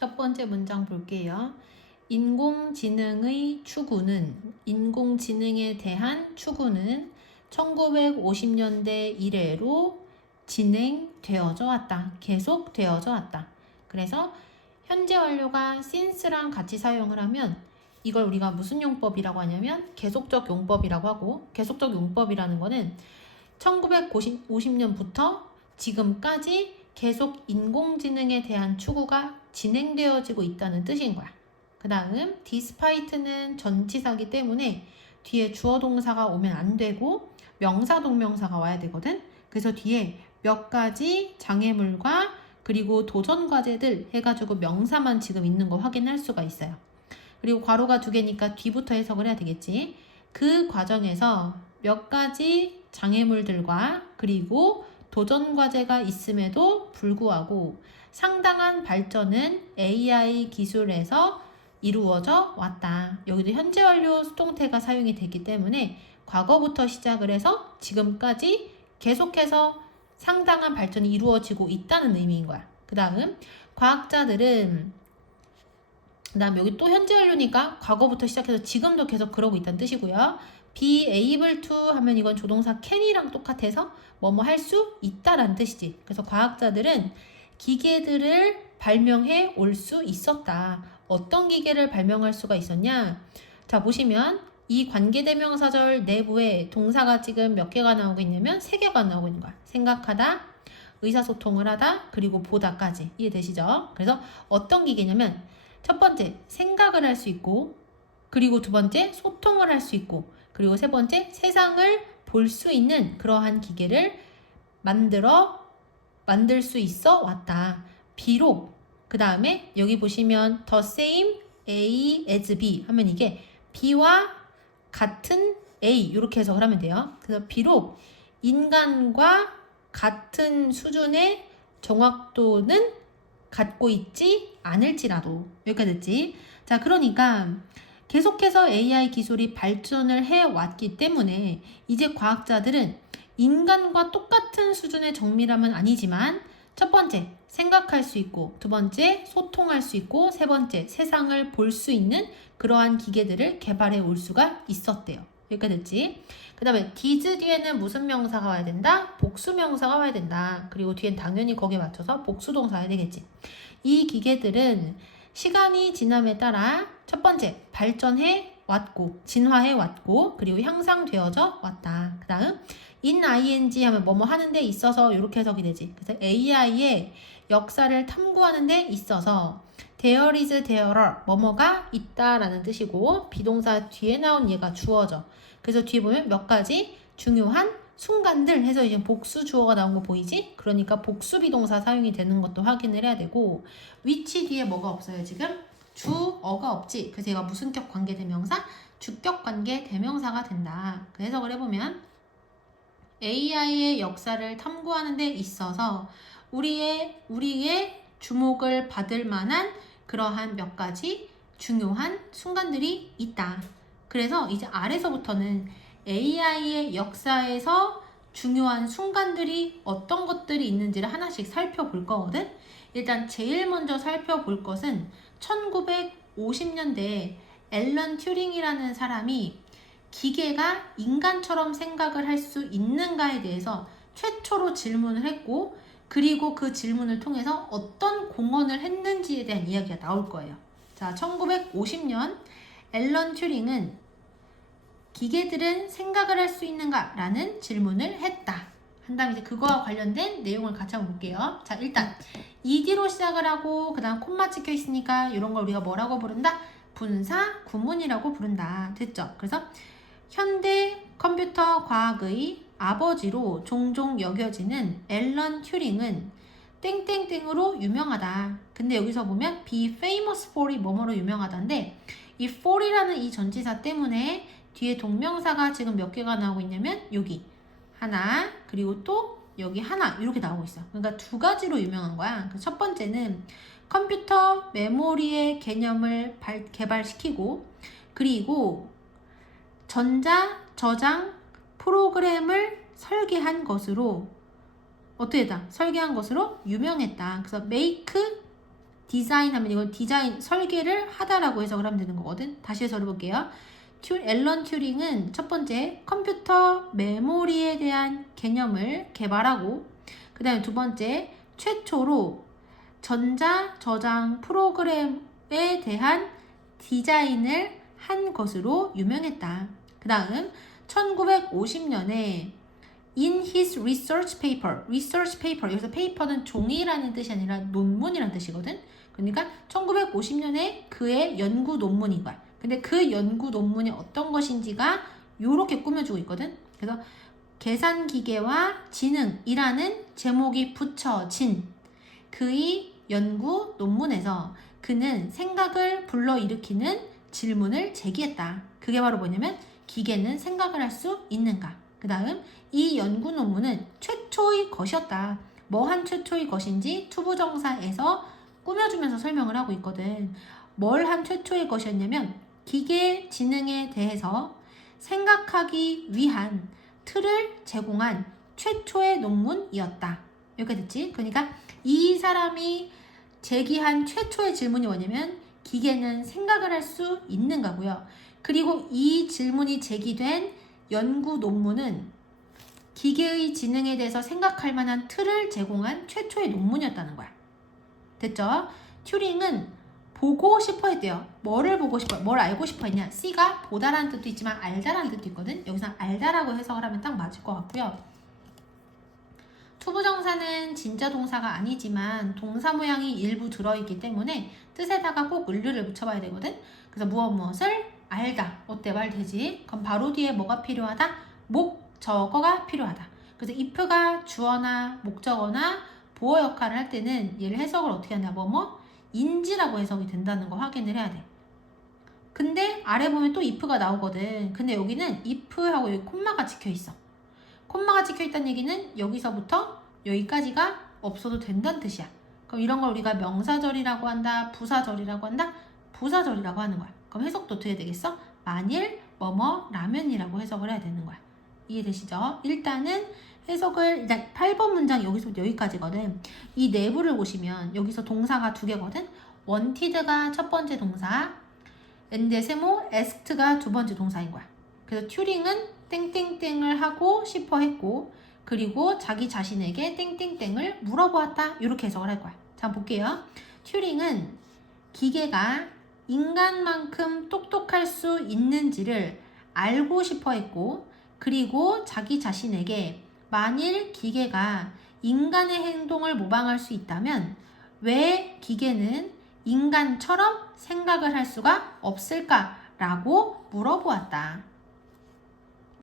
첫 번째 문장 볼게요. 인공지능에 대한 추구는 1950년대 이래로 진행되어져 왔다. 계속되어져 왔다. 그래서 현재 완료가 since랑 같이 사용을 하면 이걸 우리가 무슨 용법이라고 하냐면 계속적 용법이라고 하고, 계속적 용법이라는 거는 1950년부터 지금까지 계속 인공지능에 대한 추구가 진행되어지고 있다는 뜻인 거야. 그 다음 despite는 전치사기 때문에 뒤에 주어 동사가 오면 안 되고 명사 동명사가 와야 되거든. 그래서 뒤에 몇 가지 장애물과 그리고 도전 과제들 해가지고 명사만 지금 있는 거 확인할 수가 있어요. 그리고 괄호가 두 개니까 뒤부터 해석을 해야 되겠지. 그 과정에서 몇 가지 장애물들과 그리고 도전 과제가 있음에도 불구하고 상당한 발전은 AI 기술에서 이루어져 왔다. 여기도 현재 완료 수동태가 사용이 되기 때문에 과거부터 시작을 해서 지금까지 계속해서 상당한 발전이 이루어지고 있다는 의미인 거야. 그 다음 과학자들은, 그 다음 여기 또 현재 완료니까 과거부터 시작해서 지금도 계속 그러고 있다는 뜻이고요. be able to 하면 이건 조동사 can이랑 똑같아서 뭐뭐 할 수 있다라는 뜻이지. 그래서 과학자들은 기계들을 발명해 올 수 있었다. 어떤 기계를 발명할 수가 있었냐? 자, 보시면 이 관계대명사절 내부에 동사가 지금 몇 개가 나오고 있냐면 3개가 나오고 있는 거야. 생각하다, 의사소통을 하다, 그리고 보다까지. 이해되시죠? 그래서 어떤 기계냐면 첫 번째, 생각을 할 수 있고, 그리고 두 번째, 소통을 할 수 있고, 그리고 세 번째, 세상을 볼 수 있는 그러한 기계를 만들 수 있어 왔다. 비록, 그 다음에 여기 보시면 the same A as B 하면 이게 B와 같은 A 이렇게 해석을 하면 돼요. 그래서 비록 인간과 같은 수준의 정확도는 갖고 있지 않을지라도, 여기까지 됐지? 자, 그러니까 계속해서 AI 기술이 발전을 해왔기 때문에 이제 과학자들은 인간과 똑같은 수준의 정밀함은 아니지만 첫 번째, 생각할 수 있고, 두 번째, 소통할 수 있고, 세 번째, 세상을 볼 수 있는 그러한 기계들을 개발해 올 수가 있었대요. 여기까지 됐지? 그 다음에 did 뒤에는 무슨 명사가 와야 된다? 복수 명사가 와야 된다. 그리고 뒤엔 당연히 거기에 맞춰서 복수 동사 와야 되겠지. 이 기계들은 시간이 지남에 따라 첫 번째, 발전해 왔고, 진화해 왔고, 그리고 향상되어져 왔다. 그 다음 in ing 하면 뭐뭐 하는 데 있어서 이렇게 해석이 되지. 그래서 AI의 역사를 탐구하는 데 있어서 there is there 뭐뭐가 있다라는 뜻이고, 비동사 뒤에 나온 얘가 주어져. 그래서 뒤에 보면 몇 가지 중요한 순간들 해서 이제 복수 주어가 나온 거 보이지? 그러니까 복수 비동사 사용이 되는 것도 확인을 해야 되고, which 뒤에 뭐가 없어요 지금? 주어가 없지. 그래서 얘가 무슨격 관계 대명사? 주격 관계 대명사가 된다. 그 해석을 해보면 AI의 역사를 탐구하는 데 있어서 우리의 주목을 받을 만한 그러한 몇 가지 중요한 순간들이 있다. 그래서 이제 아래서부터는 AI의 역사에서 중요한 순간들이 어떤 것들이 있는지를 하나씩 살펴볼 거거든. 일단 제일 먼저 살펴볼 것은 1950년대에 앨런 튜링이라는 사람이 기계가 인간처럼 생각을 할 수 있는가에 대해서 최초로 질문을 했고, 그리고 그 질문을 통해서 어떤 공헌을 했는지에 대한 이야기가 나올 거예요. 자, 1950년 앨런 튜링은 기계들은 생각을 할 수 있는가? 라는 질문을 했다. 한 다음에 이제 그거와 관련된 내용을 같이 한번 볼게요. 자, 일단 ED로 시작을 하고 그 다음 콤마 찍혀 있으니까 이런 걸 우리가 뭐라고 부른다? 분사 구문이라고 부른다. 됐죠? 그래서 현대 컴퓨터 과학의 아버지로 종종 여겨지는 앨런 튜링은 땡땡땡으로 유명하다. 근데 여기서 보면 be famous for이 뭐뭐로 유명하다인데, 이 for이라는 이 전치사 때문에 뒤에 동명사가 지금 몇 개가 나오고 있냐면 여기 하나, 그리고 또 여기 하나 이렇게 나오고 있어. 그러니까 두 가지로 유명한 거야. 첫 번째는 컴퓨터 메모리의 개념을 개발시키고, 그리고 전자 저장 프로그램을 설계한 것으로 유명했다. 그래서 make 디자인하면 이건 디자인 설계를 하다라고 해석을 하면 되는 거거든. 다시 해석을 볼게요. 앨런 튜링은 첫 번째 컴퓨터 메모리에 대한 개념을 개발하고 그 다음에 두 번째 최초로 전자 저장 프로그램에 대한 디자인을 한 것으로 유명했다. 그 다음 1950년에 In his research paper 여기서 paper는 종이라는 뜻이 아니라 논문이라는 뜻이거든. 그러니까 1950년에 그의 연구 논문인 거야. 근데 그 연구 논문이 어떤 것인지가 요렇게 꾸며주고 있거든. 그래서 계산기계와 지능이라는 제목이 붙여진 그의 연구 논문에서 그는 생각을 불러일으키는 질문을 제기했다. 그게 바로 뭐냐면 기계는 생각을 할 수 있는가? 그 다음 이 연구 논문은 최초의 것이었다. 뭐한 최초의 것인지 투부정사에서 꾸며주면서 설명을 하고 있거든. 뭘 한 최초의 것이었냐면 기계 지능에 대해서 생각하기 위한 틀을 제공한 최초의 논문이었다. 이렇게 됐지? 그러니까 이 사람이 제기한 최초의 질문이 뭐냐면 기계는 생각을 할 수 있는가고요. 그리고 이 질문이 제기된 연구 논문은 기계의 지능에 대해서 생각할 만한 틀을 제공한 최초의 논문이었다는 거야. 됐죠? 튜링은 보고 싶어 했대요. 뭐를 보고 싶어요? 뭘 알고 싶어 했냐? C가 보다라는 뜻도 있지만 알다라는 뜻도 있거든. 여기서 알다라고 해석을 하면 딱 맞을 것 같고요. 투부정사는 진짜 동사가 아니지만 동사 모양이 일부 들어있기 때문에 뜻에다가 꼭 을류를 붙여봐야 되거든. 그래서 무엇을 알다. 어때? 말 되지? 그럼 바로 뒤에 뭐가 필요하다? 목적어가 필요하다. 그래서 if가 주어나 목적어나 보어 역할을 할 때는 얘를 해석을 어떻게 하냐? 인지라고 해석이 된다는 거 확인을 해야 돼. 근데 아래 보면 또 if가 나오거든. 근데 여기는 if하고 여기 콤마가 찍혀있어. 콤마가 찍혀있다는 얘기는 여기서부터 여기까지가 없어도 된다는 뜻이야. 그럼 이런 걸 우리가 명사절이라고 한다, 부사절이라고 한다, 부사절이라고 하는 거야. 그럼 해석도 어떻게 되겠어? 만일 라면이라고 해석을 해야 되는 거야. 이해되시죠? 일단은 해석을 8번 문장 여기서부터 여기까지거든. 이 내부를 보시면 여기서 동사가 두 개거든. wanted가 첫 번째 동사, 엔데세모 asked가 두 번째 동사인 거야. 그래서 튜링은 땡땡땡을 하고 싶어 했고 그리고 자기 자신에게 땡땡땡을 물어보았다. 이렇게 해석을 할 거야. 자, 볼게요. 튜링은 기계가 인간만큼 똑똑할 수 있는지를 알고 싶어 했고 그리고 자기 자신에게 만일 기계가 인간의 행동을 모방할 수 있다면 왜 기계는 인간처럼 생각을 할 수가 없을까라고 물어보았다.